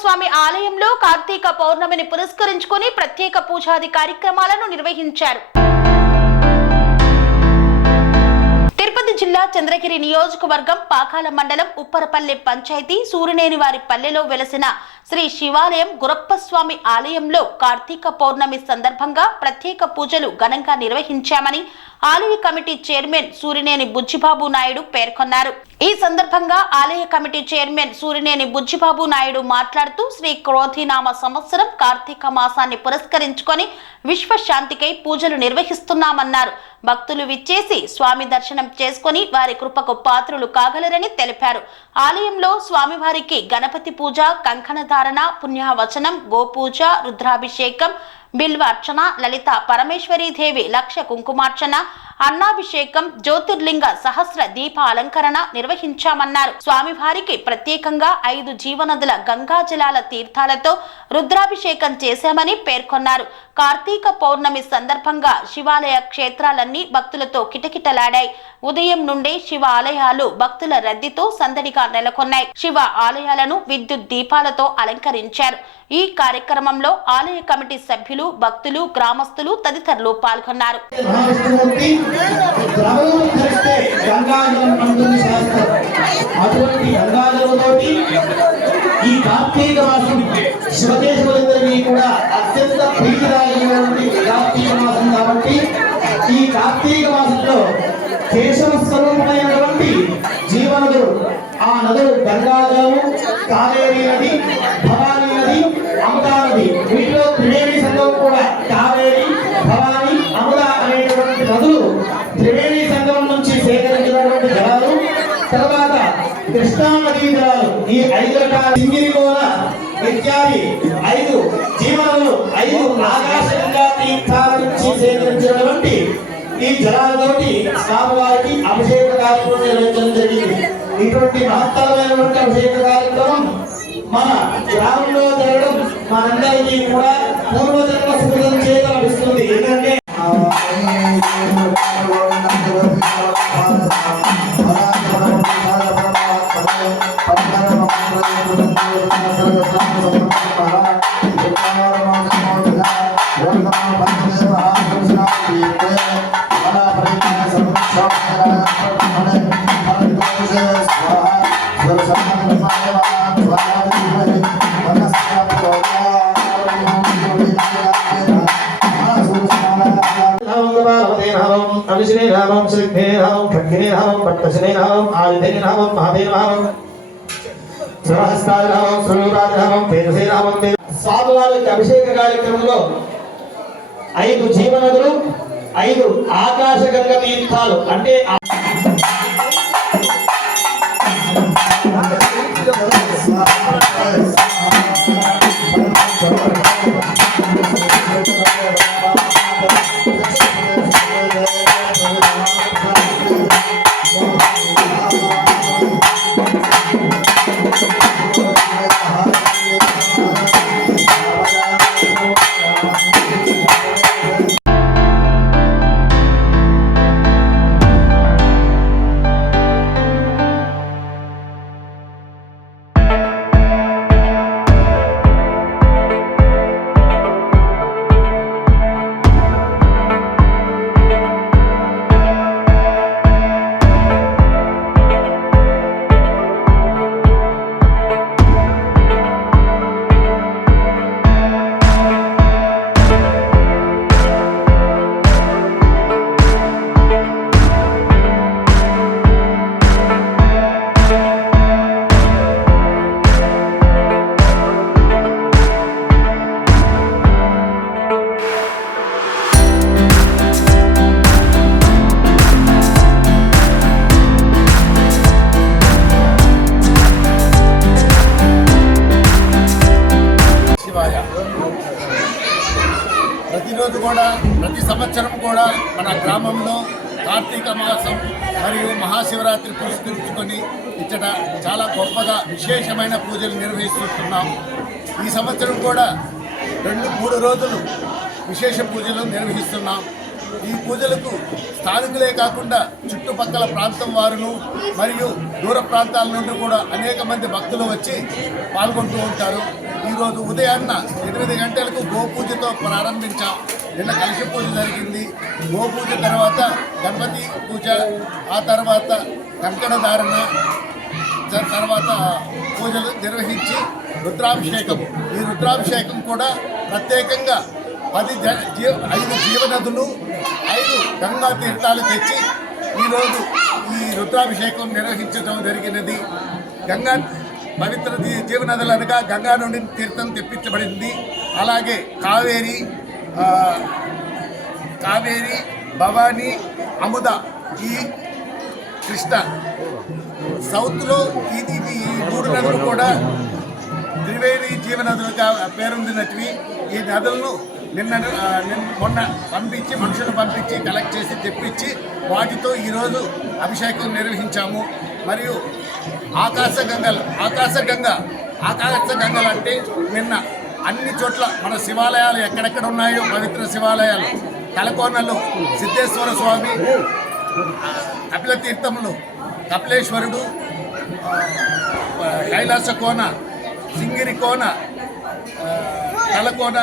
స్వామి ఆలయంలో కార్తీక పౌర్ణమిని పురస్కరించుకొని ప్రత్యేక పూజాది కార్యక్రమాలను నిర్వహించారు. తిరుపతి జిల్లా చంద్రగిరి నియోజకవర్గం పాకాల మండలం ఉప్పరపల్లి పంచాయతీ సూరినేనివారి పల్లెలో వెలసిన శ్రీ శివాలయం గురప్పస్వామి ఆలయంలో కార్తీక పౌర్ణమి సందర్భంగా ప్రత్యేక పూజలు ఘనంగా నిర్వహించామని ఆలయ కమిటీ చైర్మన్ సూరినేని బుజ్జిబాబు నాయుడు పేర్కొన్నారు. ఈ సందర్భంగా ఆలయ కమిటీ చైర్మన్ సూరినేని బుజ్జిబాబు నాయుడు మాట్లాడుతూ శ్రీ క్రోధినామ సంవత్సరం కార్తీక మాసాన్ని పురస్కరించుకొని విశ్వశాంతికై పూజలు నిర్వహిస్తున్నామన్నారు. భక్తులు విచ్చేసి స్వామి దర్శనం చేసుకుని వారి కృపకు పాత్రులు కాగలరని తెలిపారు. ఆలయంలో స్వామివారికి గణపతి పూజ, కంకణ ధారణ, పుణ్యవచనం, గోపూజ, రుద్రాభిషేకం, బిల్వార్చన, లలిత పరమేశ్వరీ దేవి లక్ష కుంకుమార్చన, అన్నాభిషేకం, జ్యోతిర్లింగ సహస్ర దీప అలంకరణ నిర్వహించామన్నారు. స్వామివారికి ప్రత్యేకంగా 5 జీవనదుల గంగా జలాల తీర్థాలతో రుద్రాభిషేకం చేశామని పేర్కొన్నారు. కార్తీక పౌర్ణమి సందర్భంగా శివాలయ క్షేత్రాలన్నీ భక్తులతో కిటకిటలాడాయి. ఉదయం నుండే శివ ఆలయాలు భక్తుల రద్దీతో సందడిగా నెలకొన్నాయి. శివ ఆలయాలను విద్యుత్ దీపాలతో అలంకరించారు. ఈ కార్యక్రమంలో ఆలయ కమిటీ సభ్యులు, భక్తులు, గ్రామస్తులు తదితరులు పాల్గొన్నారు. ఈ కార్తీక మాసం శివకేశవులందరికీ కూడా అత్యంత ప్రీతిదాయకమైనటువంటి కార్తీక మాసం కాబట్టి ఈ కార్తీక మాసంలో కేశవ స్వరూపమైనటువంటి జీవనదులు, ఆ నదులు గంగాజలము, కావేరీ నది, భవానీ నది, అమృతా నది, వీటిలో త్రివేణి సంగమం కూడా కావేరీ, భవానీ, అమృత అనేటువంటి నదులు త్రివేణి సంగమం నుంచి సేకరించినటువంటి జలాలు, తర్వాత కృష్ణా నదీ జలాలు, ఈ 5 రకాల సింగిరికోన ఇత్యాది 5 జీవనదులు, 5 ఆకాశగంగా తీర్థాల నుంచి సేకరించినటువంటి ఈ జలాలతోటి స్వామివారికి అభిషేక కార్యక్రమం నిర్వహించడం జరిగింది. ఇటువంటి మహత్తరమైనటువంటి అభిషేక కార్యక్రమం మన గ్రామంలో జరగడం మనందరికీ కూడా పూర్వజన్మ సుకృతం చేత లభిస్తుంది. ఎందుకంటే స్వామివారికి అభిషేక కార్యక్రమంలో 5 జీవనదులు, 5 ఆకాశగంగ తీర్థాలు అంటే ప్రతిరోజు కూడా ప్రతి సంవత్సరం కూడా మన గ్రామంలో కార్తీక మాసం మరియు మహాశివరాత్రి పురస్కరించుకొని ఇచ్చట చాలా గొప్పగా విశేషమైన పూజలు నిర్వహిస్తున్నాం. ఈ సంవత్సరం కూడా 2-3 రోజులు విశేష పూజలు నిర్వహిస్తున్నాం. ఈ పూజలకు స్థానికులే కాకుండా చుట్టుపక్కల ప్రాంతం వారును మరియు దూర ప్రాంతాల నుండి కూడా అనేక మంది భక్తులు వచ్చి పాల్గొంటూ ఉంటారు. ఈరోజు ఉదయాన్న 8 గంటలకు గోపూజతో ప్రారంభించాం. నిన్న కలశ పూజ జరిగింది. గోపూజ తర్వాత గణపతి పూజ, ఆ తర్వాత కంకణ ధారణ, తర్వాత పూజలు నిర్వహించి రుద్రాభిషేకం. ఈ రుద్రాభిషేకం కూడా ప్రత్యేకంగా 5 జీవనదులు 5 గంగా తీర్థాలు తెచ్చి ఈరోజు ఈ రుద్రాభిషేకం నిర్వహించడం జరిగినది. గంగా పవిత్ర జీవనదులు అనగా గంగా నుండి తీర్థం తెప్పించబడింది. అలాగే కావేరి, భవానీ, అముద, ఈ కృష్ణ, సౌత్లో ఈ 3 నదులు కూడా త్రివేణి జీవనదులుగా పేరొందినటివి. ఈ నదులను మొన్న పంపించి మనుషులు పంపించి కలెక్ట్ చేసి తెప్పించి వాటితో ఈరోజు అభిషేకం నిర్వహించాము. మరియు ఆకాశగంగలు అంటే నిన్న అన్ని చోట్ల మన శివాలయాలు ఎక్కడెక్కడ ఉన్నాయో పవిత్ర శివాలయాలు, తలకోనలో సిద్ధేశ్వర స్వామి, కపిల తీర్థములు కపిలేశ్వరుడు, కైలాస కోన, సింగిరి కోన, తలకోన,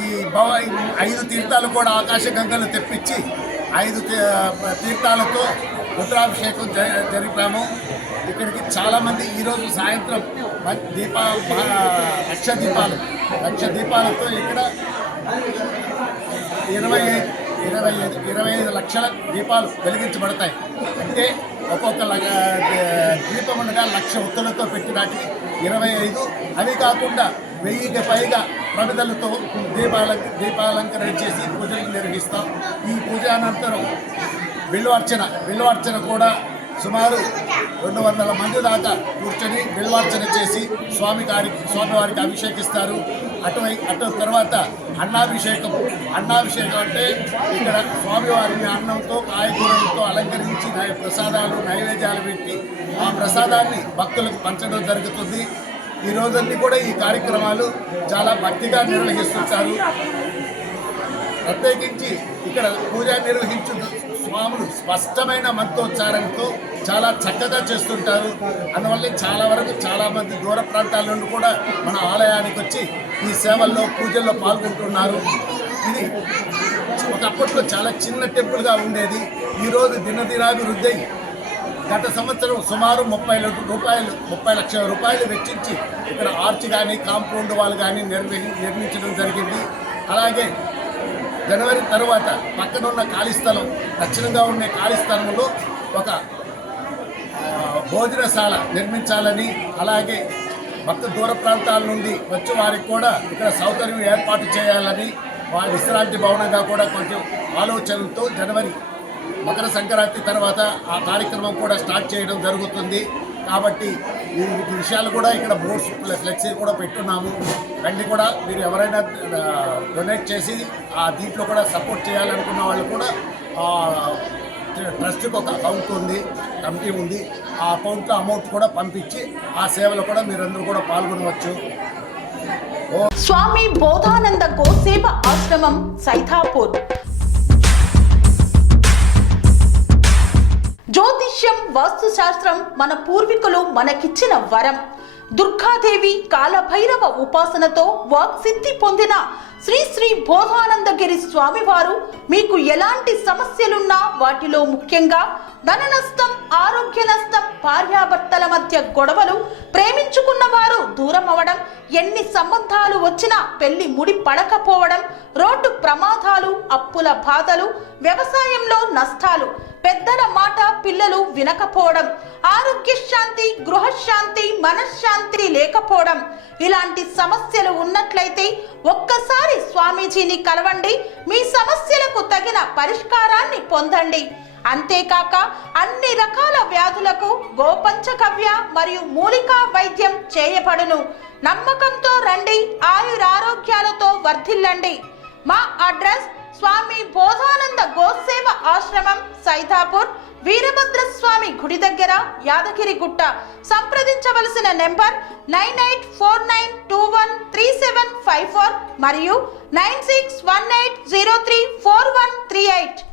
ఈ 5 తీర్థాలు కూడా ఆకాశగంగలు తెప్పించి 5 తీర్థాలతో రుద్రాభిషేకం జరిపాము. ఇక్కడికి చాలామంది ఈరోజు సాయంత్రం లక్ష దీపాలతో ఇక్కడ 25 లక్షల దీపాలు వెలిగించబడతాయి. అంటే ఒక్కొక్క దీపం ఉండగా 1,00,000 ఒత్తులతో పెట్టి దాటికి 25. అవి కాకుండా 1000కి పైగా ప్రమిదలతో దీపాలంకరణ చేసి పూజలు నిర్వహిస్తాం. ఈ పూజ అనంతరం బిల్వార్చన కూడా సుమారు 200 మంది దాకా కూర్చొని బిల్వార్చన చేసి స్వామివారికి అభిషేకిస్తారు. అటు తర్వాత అన్నాభిషేకం అంటే ఇక్కడ స్వామివారిని అన్నంతో కాయగూరలతో అలంకరించి ప్రసాదాలు నైవేద్యాలు పెట్టి ఆ ప్రసాదాన్ని భక్తులకు పంచడం జరుగుతుంది. ఈ రోజన్నీ కూడా ఈ కార్యక్రమాలు చాలా భక్తిగా నిర్వహిస్తుంటారు. ప్రత్యేకించి ఇక్కడ పూజ నిర్వహించు స్వాములు స్పష్టమైన మంత్రోచ్చారణతో చాలా చక్కగా చేస్తుంటారు. అందువల్ల చాలామంది దూర ప్రాంతాల నుండి కూడా మన ఆలయానికి వచ్చి ఈ సేవల్లో పూజల్లో పాల్గొంటున్నారు. ఇది ఒకప్పట్లో చాలా చిన్న టెంపుల్గా ఉండేది. ఈరోజు దినదినాభివృద్ధి గత సంవత్సరం సుమారు 30 లక్షల రూపాయలు వెచ్చించి ఇక్కడ ఆర్చ్ కానీ కాంపౌండ్ వాల్ కానీ నిర్మించడం జరిగింది. అలాగే జనవరి తర్వాత పక్కనున్న ఖాళీ స్థలం, దక్షిణంగా ఉండే ఖాళీ స్థలంలో ఒక భోజనశాల నిర్మించాలని, అలాగే దూర ప్రాంతాల నుండి వచ్చే వారికి కూడా ఇక్కడ సౌకర్యం ఏర్పాటు చేయాలని వారి విశ్రాంతి భవనంగా కూడా కొంచెం ఆలోచనలతో జనవరి మకర సంక్రాంతి తర్వాత ఆ కార్యక్రమం కూడా స్టార్ట్ చేయడం జరుగుతుంది. కాబట్టి ఈ విషయాలు కూడా ఇక్కడ బోర్డ్స్ ఫ్లెక్సీ కూడా పెట్టున్నాము. రండి కూడా మీరు ఎవరైనా డొనేట్ చేసి ఆ దీంట్లో కూడా సపోర్ట్ చేయాలనుకున్న వాళ్ళు కూడా ట్రస్ట్కి ఒక అకౌంట్ ఉంది, కమిటీ ఉంది. ఆ అకౌంట్లో అమౌంట్ కూడా పంపించి ఆ సేవలు కూడా మీరందరూ కూడా పాల్గొనవచ్చు. స్వామి బోధానంద గోసేవ ఆశ్రమం, సైథాపూర్. జ్యోతిష్యం, వాస్తుశాస్త్రం మన పూర్వీకులు మనకిచ్చిన వరం. దుర్గాదేవి, కాలభైరవ ఉపాసనతో వాక్సిద్ధి పొందిన శ్రీ బోధానందగిరి స్వామివారు మీకు ఎలాంటి సమస్యలున్నా, వాటిలో ముఖ్యంగా ధన నష్టం, ఆరోగ్య నష్టం, భార్యాభర్తల మధ్య గొడవలు, ప్రేమించుకున్న వారు దూరం అవడం, ఎన్ని సంబంధాలు వచ్చినా పెళ్లి ముడి పడకపోవడం, రోడ్డు ప్రమాదాలు, అప్పుల బాధలు, వ్యవసాయంలో నష్టాలు, పెద్దల మాట పిల్లలు వినకపోవడం, ఆరోగ్య శాంతి, గృహశాంతి, మనశ్శాంతి లేకపోవడం, ఇలాంటి సమస్యలు ఉన్నట్లయితే ఒక్కసారి స్వామీజీని కలవండి. మీ సమస్యలకు తగిన పరిష్కారాన్ని పొందండి. అంతేకాక అన్ని రకాల వ్యాధులకు గోపంచగవ్య మరియు మూలికా వైద్యం చేయబడును. నమ్మకంతో రండి, ఆయురారోగ్యాలతో వర్ధిల్లండి. మా అడ్రస్ స్వామి బోధానంద గోసేవ ఆశ్రమం, సైథాపూర్, వీరభద్రస్వామి గుడి దగ్గర, యాదగిరిగుట్ట. సంప్రదించవలసిన నెంబర్ 9849213754 మరియు 9618034138.